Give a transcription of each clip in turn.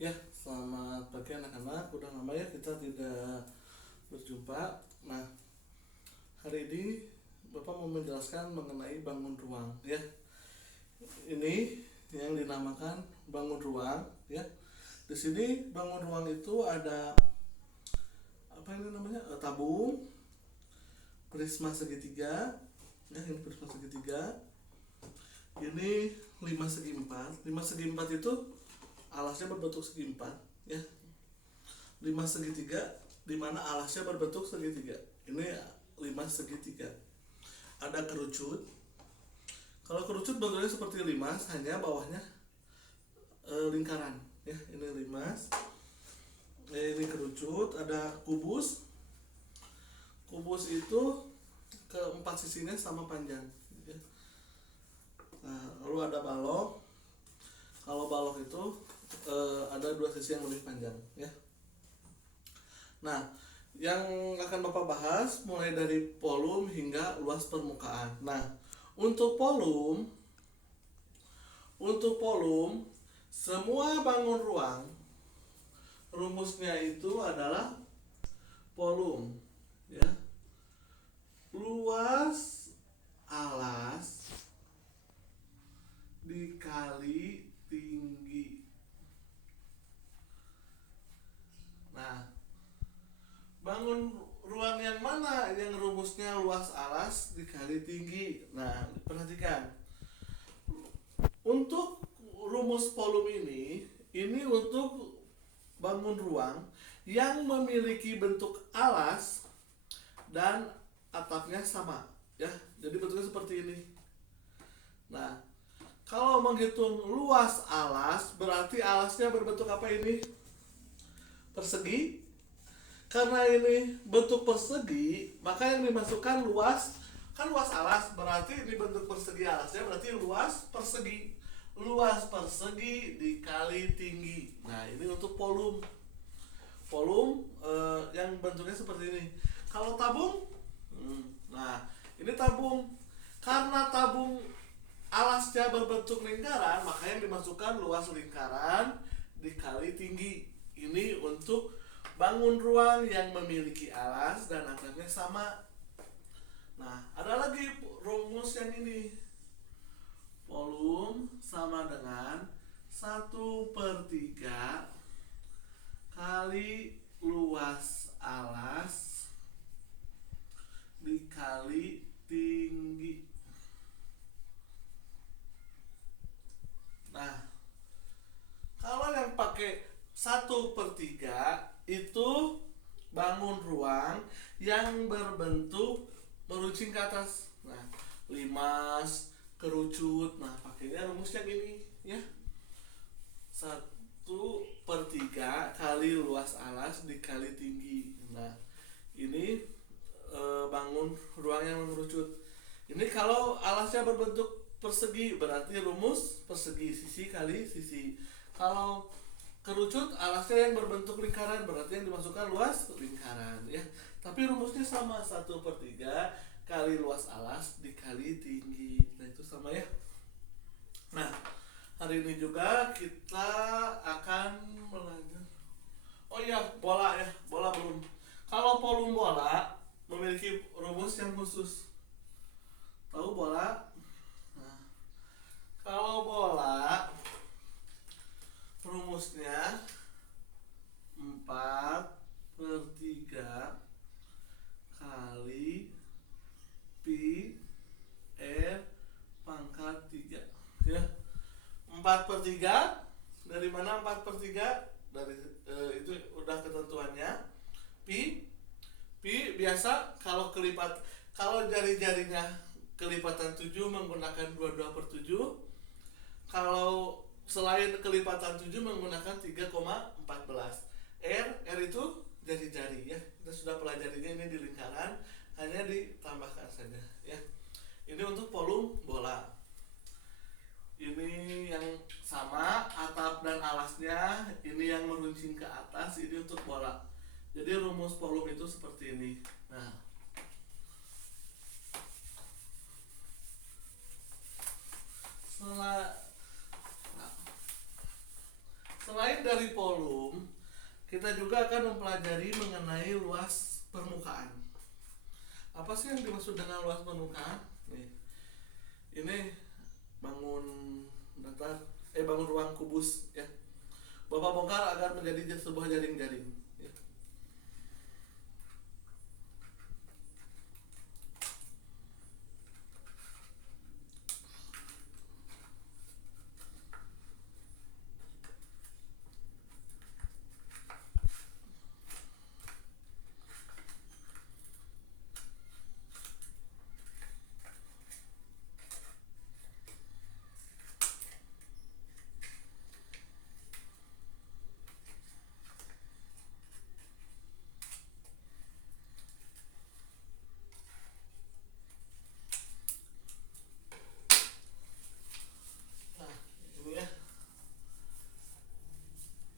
Ya, selamat pagi anak-anak. Udah lama ya kita tidak berjumpa. Nah, hari ini Bapak mau menjelaskan mengenai bangun ruang ya. Ini yang dinamakan bangun ruang ya. Di sini bangun ruang itu ada apa ini namanya? Tabung, prisma segitiga. Ya, ini prisma segitiga. Ini 5 segi 4. 5 segi 4 itu alasnya berbentuk segi 4 ya. 5 segitiga di mana alasnya berbentuk segitiga. Ini 5 segitiga. Ada kerucut. Kalau kerucut bentuknya seperti limas, hanya bawahnya lingkaran. Ya, ini limas. Ini kerucut. Ada kubus. Kubus itu keempat sisinya sama panjang. Ya. Nah, lalu ada balok. Kalau balok itu ada dua sisi yang lebih panjang. Ya. Nah, yang akan Bapak bahas mulai dari volume hingga luas permukaan. Nah, untuk volume, untuk volume semua bangun ruang rumusnya itu adalah volume, ya. Luas alas dikali tinggi. Nah, bangun ruang yang mana yang rumusnya luas alas dikali tinggi? Nah, perhatikan. Untuk rumus volume ini untuk bangun ruang yang memiliki bentuk alas dan atapnya sama, ya. Jadi bentuknya seperti ini. Nah, kalau menghitung luas alas, berarti alasnya berbentuk apa ini? Persegi. Karena ini bentuk persegi, maka yang dimasukkan luas, kan luas alas, berarti ini bentuk persegi alasnya, berarti luas persegi. Luas persegi dikali tinggi. Nah, ini untuk volume. Volume yang bentuknya seperti ini. Kalau tabung, nah ini tabung. Karena tabung alasnya berbentuk lingkaran, maka yang dimasukkan luas lingkaran dikali tinggi. Ini untuk bangun ruang yang memiliki alas dan atapnya sama. Nah, ada lagi rumus yang ini. Volume sama dengan 1/3 kali luas alas dikali tinggi. Nah, kalau yang pakai 1/3 itu bangun ruang yang berbentuk meruncing ke atas. Nah, limas, kerucut. Nah, pakainya rumus yang ini ya. 1/3 kali luas alas dikali tinggi. Nah, ini bangun ruang yang mengerucut. Ini kalau alasnya berbentuk persegi, berarti rumus persegi, sisi kali sisi. Kalau kerucut alasnya yang berbentuk lingkaran, berarti yang dimasukkan luas lingkaran, ya. Tapi rumusnya sama, 1/3 kali luas alas dikali tinggi. Nah, itu sama ya. Nah, hari ini juga kita akan belajar. Oh iya, bola ya, bola belum. Kalau volume bola memiliki rumus yang khusus. Tahu bola? Nah, kalau bola rumusnya 4/3 kali pi r pangkat 3, ya. 4/3 dari mana? 4/3 dari itu udah ketentuannya. Pi pi biasa kalau kalau jari-jarinya kelipatan 7 menggunakan 22/7. Kalau selain kelipatan 7 menggunakan 3,14. R itu jari-jari, ya. Kita sudah pelajarinya ini di lingkaran, hanya ditambahkan saja, ya. Ini untuk volume bola. Ini yang sama atap dan alasnya, ini yang meruncing ke atas, ini untuk bola. Jadi rumus volume itu seperti ini. Nah, setelah selain dari volume, kita juga akan mempelajari mengenai luas permukaan. Apa sih yang dimaksud dengan luas permukaan? Nih, ini bangun datar, bangun ruang kubus ya. Bapak bongkar agar menjadi sebuah jaring-jaring. Ya.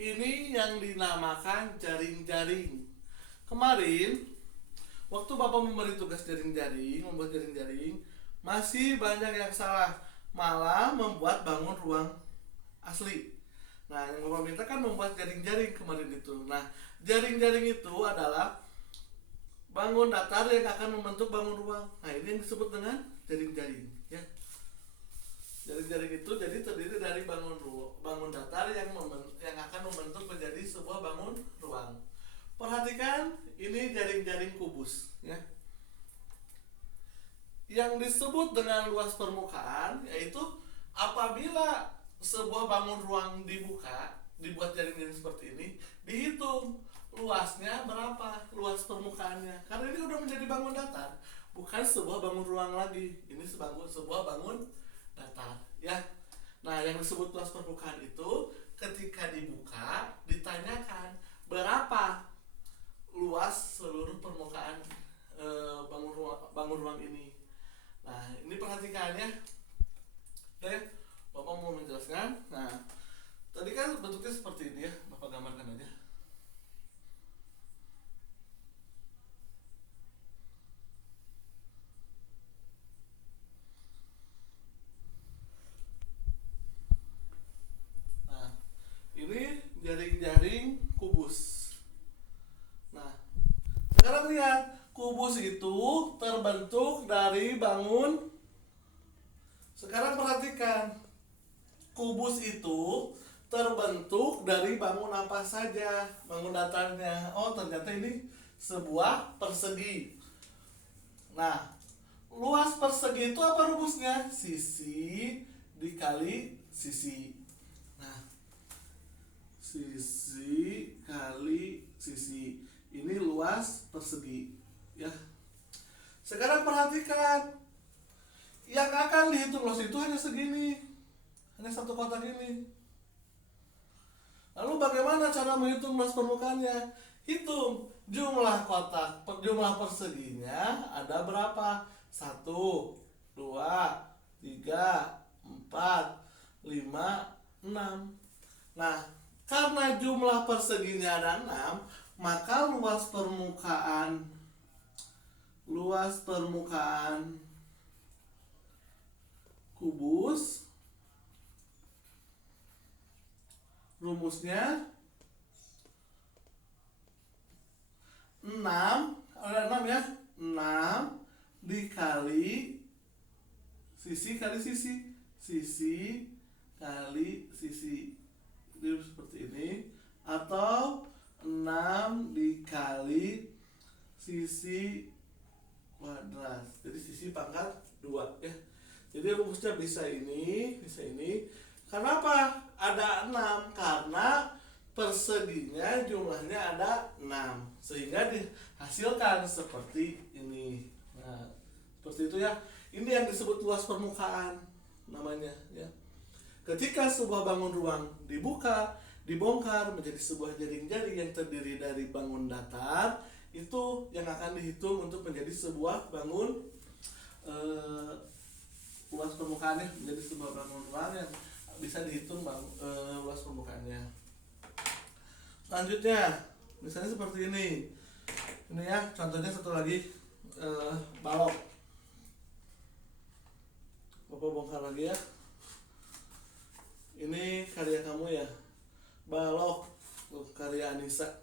Ini yang dinamakan jaring-jaring. Kemarin, waktu Bapak memberi tugas jaring-jaring, membuat jaring-jaring, masih banyak yang salah. Malah membuat bangun ruang asli. Nah, yang Bapak minta kan membuat jaring-jaring kemarin itu. Nah, jaring-jaring itu adalah bangun datar yang akan membentuk bangun ruang. Nah, ini yang disebut dengan jaring-jaring. Ya. Jaring-jaring itu jadi terdiri dari bangun datar yang akan membentuk menjadi sebuah bangun ruang. Perhatikan, ini jaring-jaring kubus, ya. Yang disebut dengan luas permukaan yaitu apabila sebuah bangun ruang dibuat jaring-jaring seperti ini, dihitung luasnya berapa, luas permukaannya. Karena ini udah menjadi bangun datar, bukan sebuah bangun ruang lagi. Ini sebuah bangun datar, ya. Nah, yang disebut luas permukaan itu ketika dibuka ditanyakan berapa luas seluruh permukaan bangun ruang ini. Nah, ini perhatikan ya. Oke, Bapak mau menjelaskan. Nah, tadi kan bentuknya seperti ini ya, Bapak gambarkan aja. Ini jaring-jaring kubus. Nah, sekarang lihat, kubus itu terbentuk dari bangun. Sekarang perhatikan, kubus itu terbentuk dari bangun apa saja, bangun datarnya. Oh, ternyata ini sebuah persegi. Nah, luas persegi itu apa rumusnya? Sisi dikali sisi. Sisi kali sisi, ini luas persegi ya. Sekarang perhatikan, yang akan dihitung luas itu hanya segini, hanya satu kotak ini. Lalu bagaimana cara menghitung luas permukaannya? Hitung jumlah kotak, jumlah perseginya ada berapa? 1, 2, 3, 4, 5, 6. Nah, karena jumlah perseginya ada 6, maka luas permukaan kubus rumusnya 6, ada 6 ya, 6 dikali sisi kali sisi, sisi kali sisi. Jadi seperti ini, atau 6 dikali sisi kuadrat, jadi sisi pangkat 2 ya. Jadi rumusnya bisa ini. Kenapa ada 6? Karena perseginya jumlahnya ada 6, sehingga dihasilkan seperti ini. Nah, seperti itu ya. Ini yang disebut luas permukaan namanya ya. Ketika sebuah bangun ruang dibongkar menjadi sebuah jaring-jaring yang terdiri dari bangun datar, itu yang akan dihitung untuk menjadi sebuah bangun luas permukaannya, menjadi sebuah bangun ruang yang bisa dihitung luas permukaannya. Selanjutnya, misalnya seperti ini ya, contohnya satu lagi, balok. Bapak bongkar lagi ya. Ini karya kamu ya, Dea Anissa.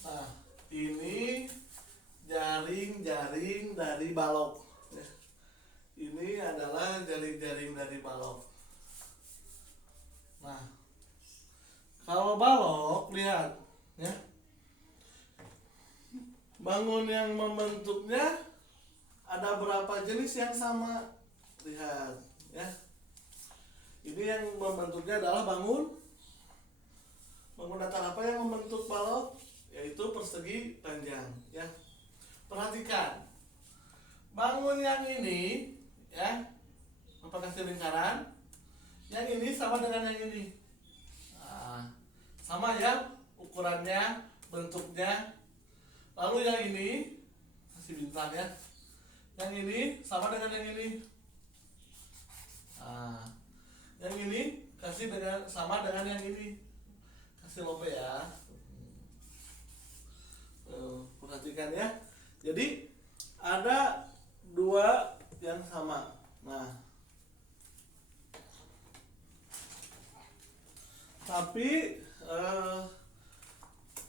Nah, ini jaring-jaring dari balok. Ini adalah jaring-jaring dari balok. Nah, kalau balok, lihat ya, bangun yang membentuknya ada berapa jenis yang sama. Lihat ya, ini yang membentuknya adalah bangun datar apa yang membentuk balok, yaitu persegi panjang ya. Perhatikan, bangun yang ini ya, apakah lingkaran, yang ini sama dengan yang ini. Nah, sama ya ukurannya, bentuknya. Lalu yang ini kasih bintang ya, yang ini sama dengan yang ini. Nah, yang ini kasih dengan sama dengan yang ini, kasih lope ya. Perhatikan ya, jadi ada dua yang sama. Nah, tapi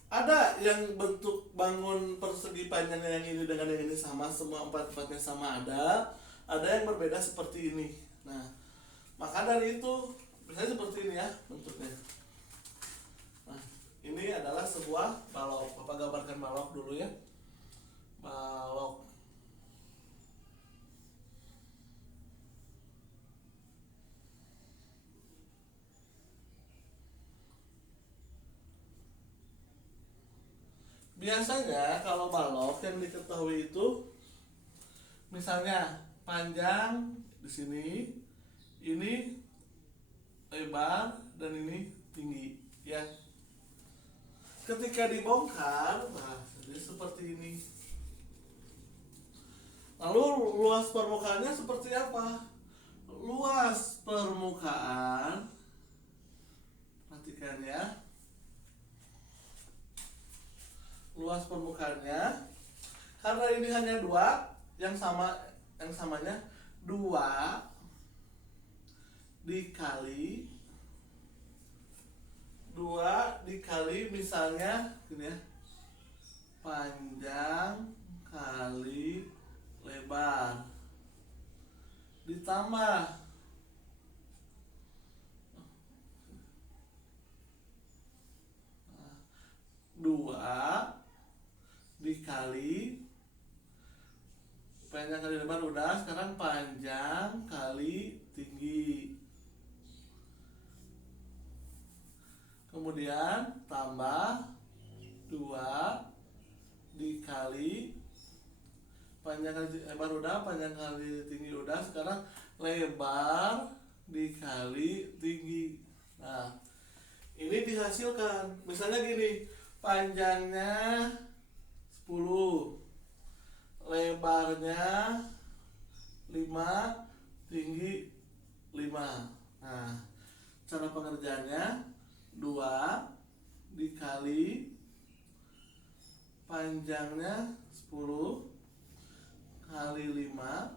ada yang bentuk bangun persegi panjangnya yang ini dengan yang ini sama, semua empat-empatnya sama ada yang berbeda seperti ini. Nah, maka dari itu biasanya seperti ini ya bentuknya. Nah, ini adalah sebuah balok. Bapak gambarkan balok dulu ya. Balok. Biasanya kalau balok yang diketahui itu misalnya panjang di sini, ini lebar dan ini tinggi ya. Ketika dibongkar, nah jadi seperti ini. Lalu luas permukaannya seperti apa? Luas permukaan, perhatikan ya. Luas permukaannya, karena ini hanya dua, yang samanya 2 dikali misalnya gini ya, panjang kali lebar ditambah 2 dikali panjang kali lebar udah, sekarang panjang kali tinggi, kemudian tambah 2 dikali panjang kali lebar udah, panjang kali tinggi udah, sekarang lebar dikali tinggi. Nah, ini dihasilkan misalnya gini, panjangnya 10, lebarnya 5, tinggi 5. Nah, cara pengerjaannya 2 dikali panjangnya 10 kali 5.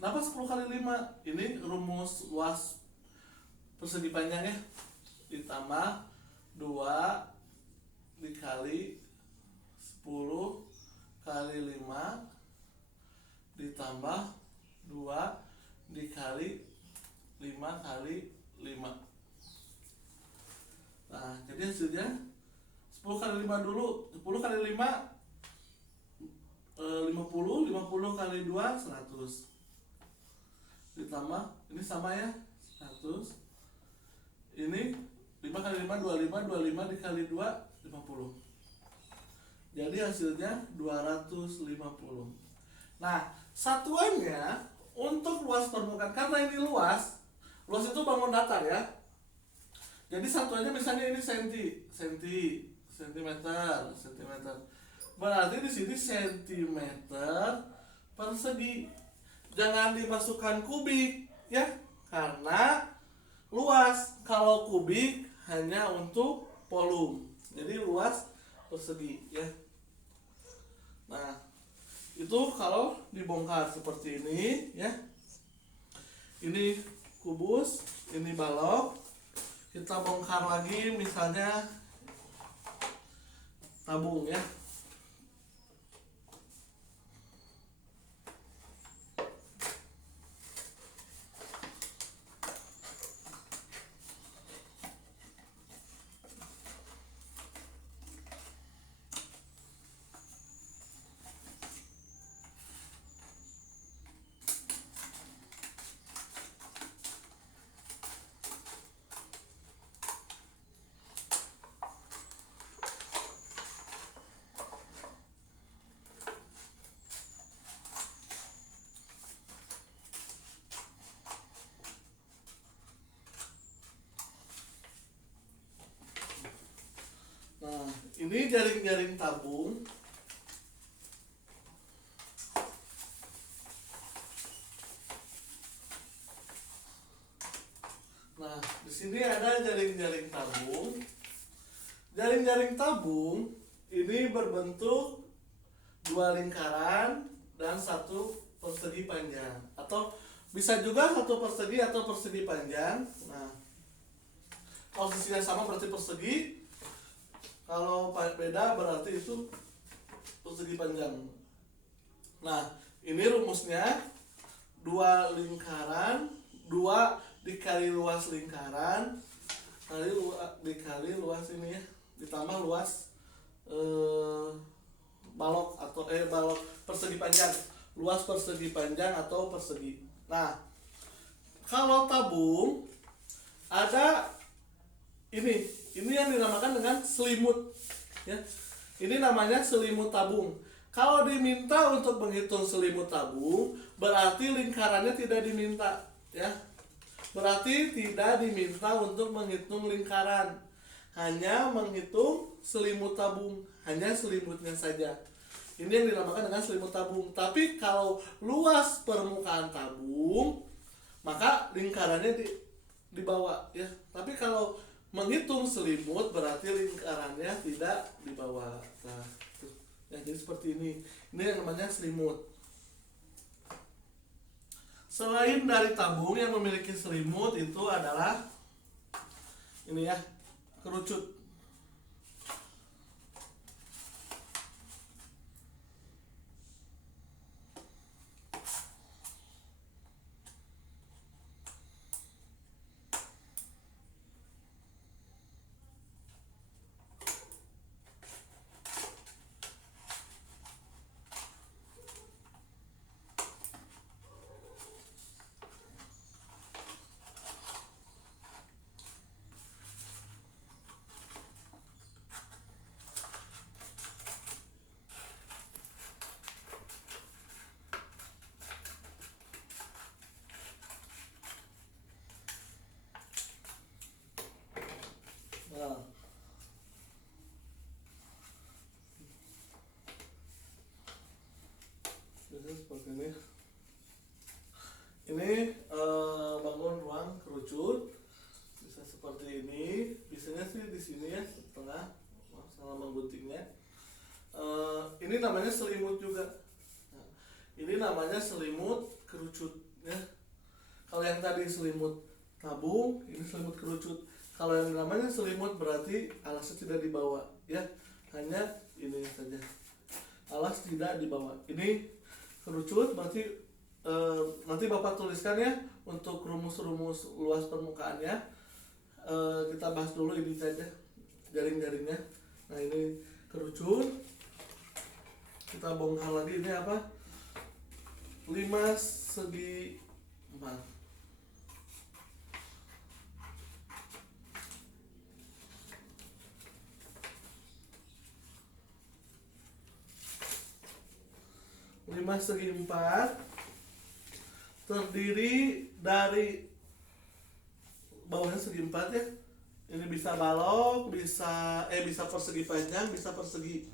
Kenapa 10 kali 5? Ini rumus luas persegi panjangnya, ditambah 2 dikali 10 kali 5 ditambah 2 dikali 5 kali 5. Nah, jadi hasilnya 10 kali 5 dulu. 10 kali 5 50 kali 2 100 ditambah ditambah ini sama ya 100, ini 5 kali 5 25 dikali 2 50, jadi hasilnya 250. Nah satuannya untuk luas permukaan, karena ini luas itu bangun datar ya, jadi satuannya misalnya ini sentimeter, berarti di sini sentimeter persegi. Jangan dimasukkan kubik ya, karena luas. Kalau kubik hanya untuk volume, jadi luas persegi ya. Nah itu kalau dibongkar seperti ini ya, ini kubus, ini balok, kita bongkar lagi misalnya tabung ya. Nah, ini jaring-jaring tabung. Nah, di sini ada jaring-jaring tabung. Jaring-jaring tabung ini berbentuk dua lingkaran dan satu persegi panjang, atau bisa juga satu persegi atau persegi panjang. Nah, posisinya sama berarti persegi. Kalau beda berarti itu persegi panjang. Nah, ini rumusnya dua lingkaran, 2 dikali luas lingkaran dikali luas ini ya, ditambah luas balok atau balok persegi panjang, luas persegi panjang atau persegi. Nah, kalau tabung ada ini yang dinamakan dengan selimut ya. Ini namanya selimut tabung. Kalau diminta untuk menghitung selimut tabung, berarti lingkarannya tidak diminta ya. Berarti tidak diminta untuk menghitung lingkaran, hanya menghitung selimut tabung, hanya selimutnya saja. Ini yang dinamakan dengan selimut tabung. Tapi kalau luas permukaan tabung, maka lingkarannya dibawa ya. Tapi kalau menghitung selimut berarti lingkarannya tidak dibawa. Nah, ya, jadi seperti ini. Ini yang namanya selimut. Selain dari tabung yang memiliki selimut itu adalah ini ya, kerucut. Nah, biasanya seperti ini. Ini bangun ruang kerucut bisa seperti ini. Biasanya sih di sini ya, setengah sama mengguntingnya. Ini namanya selimut juga. Nah, ini namanya selimut kerucut ya. Kalau yang tadi selimut tabung, ini selimut kerucut. Kalau yang namanya selimut berarti alasnya tidak dibawa ya, hanya ini saja, alas tidak dibawa. Ini kerucut berarti nanti Bapak tuliskan ya untuk rumus-rumus luas permukaannya. Kita bahas dulu ini saja jaring-jaringnya. Nah, ini kerucut, kita bongkar lagi. Ini apa? 5 segi 4. 5 segi 4 terdiri dari bawahnya segi 4 ya. Ini bisa balok, bisa persegi panjang, bisa persegi.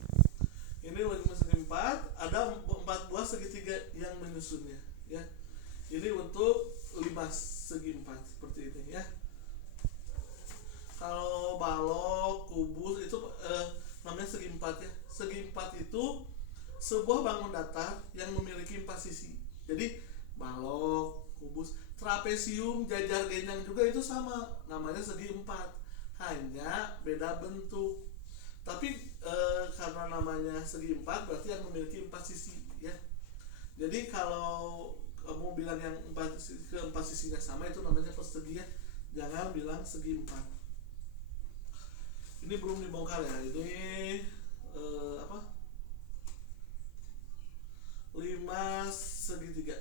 Ini 5 segi 4, ada 4 buah segitiga yang menyusunnya ya. Ini untuk 5 segi 4 seperti ini ya. Kalau balok, kubus itu namanya segi 4 ya. Segi 4 itu sebuah bangun datar yang memiliki 4 sisi. Jadi balok, kubus, trapesium, jajar genjang juga itu sama, namanya segi 4. Hanya beda bentuk. Tapi karena namanya segi 4 berarti yang memiliki 4 sisi ya. Jadi kalau kamu bilang yang keempat sisinya sama itu namanya persegi ya. Jangan bilang segi 4. Ini belum dibongkar ya. Ini 5 segitiga.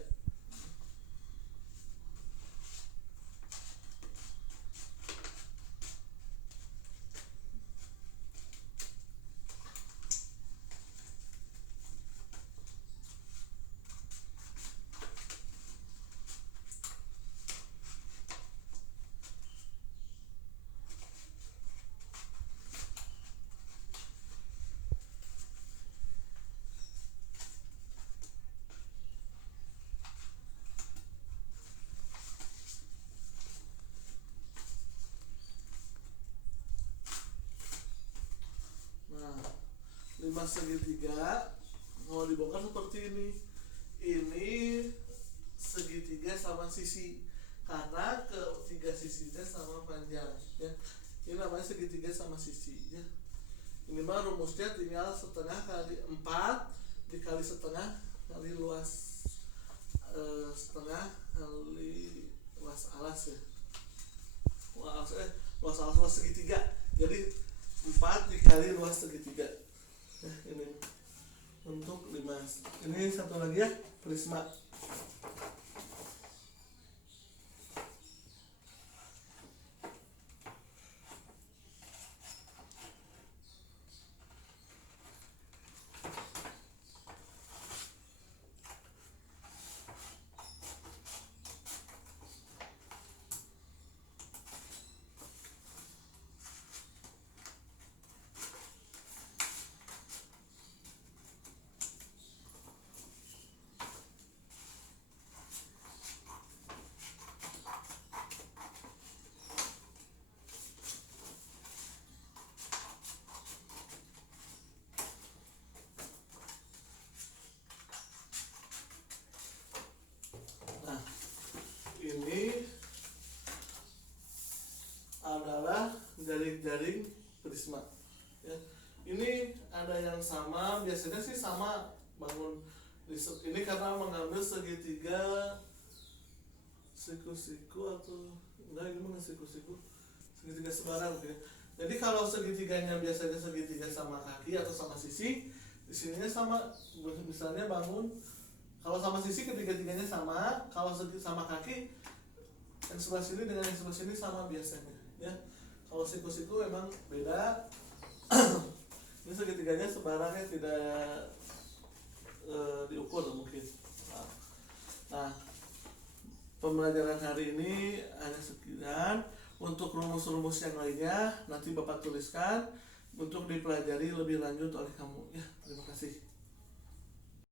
Nah, 5 segitiga mau dibongkar seperti ini. Ini segitiga sama sisi, karena ketiga sisinya sama panjang ya. Ini namanya segitiga sama sisi ya. Ini mah rumusnya tinggal setengah kali 4 dikali setengah kali luas setengah kali luas alas ya. Luas alas luas segitiga. Jadi 4 dikali luas segitiga. Nah, ini untuk 5. Ini satu lagi ya, prisma. Nah, ini adalah jaring-jaring prisma ya. Ini ada yang sama, biasanya sih sama bangun ini karena mengambil segitiga siku-siku atau enggak, ini mana siku-siku, segitiga sebarang gitu ya. Jadi kalau segitiganya biasanya segitiga sama kaki atau sama sisi, di sininya sama. Misalnya bangun, kalau sama sisi ketiga-tiganya sama, kalau sama kaki yang sebelah sini dengan yang sebelah sini sama biasanya ya. Kalau siku-siku memang beda. Ini segitiganya sebarangnya tidak diukur mungkin. Nah, pembelajaran hari ini hanya sekian. Untuk rumus-rumus yang lainnya nanti Bapak tuliskan untuk dipelajari lebih lanjut oleh kamu ya. Terima kasih.